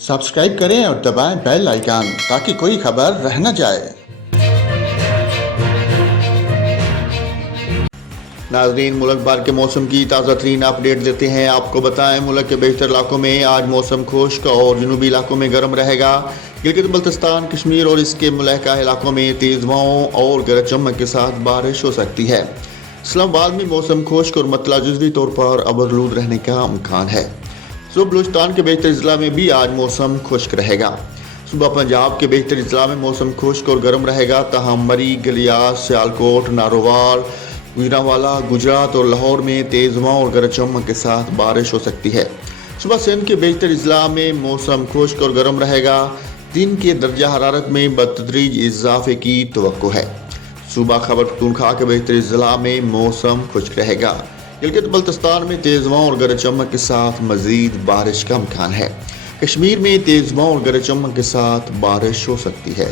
Subscribe करें और दबाएं बेल आइकन ताकि कोई खबर रह न जाए। नाज़रीन, मुल्क भर के मौसम की ताज़ा तरीन अपडेट देते हैं। आपको बताएं, मुल्क के बेशतर इलाकों में आज मौसम खुश्क और जनूबी इलाकों में गर्म रहेगा। गिलगित बल्तिस्तान, कश्मीर और इसके मुलाहिका इलाकों में तेज़ हवाओं और गरज चमक के साथ बारिश हो सकती है। इस्लामाबाद में मौसम खुश्क और मतला जुज़वी तौर पर अबरलूद रहने का इम्कान है। सुबह बलूचिस्तान के बेशतर अजला में भी आज मौसम खुश्क रहेगा। सुबह पंजाब के बेशतर अजला में मौसम खुश्क और गर्म रहेगा, तहम मरी, गलियास, सियालकोट, नारोवाल, गुजरांवाला, गुजरात और लाहौर में तेज़ हवाओं और गरज चमक के साथ बारिश हो सकती है। सुबह सिंध के बेशतर अजला में मौसम खुश्क और गर्म रहेगा। दिन के दर्जा हरारत में बतदरीज इजाफे की तवक्को है। सूबा खैबर पख्तूनख्वा के बेशतर अजला में मौसम खुश्क रहेगा। गिलगित बल्तिस्तान में तेज़ हवाओं और गरज चमक के साथ मजीद बारिश का इम्कान है। कश्मीर में तेज़ हवाओं और गरज चमक के साथ बारिश हो सकती है।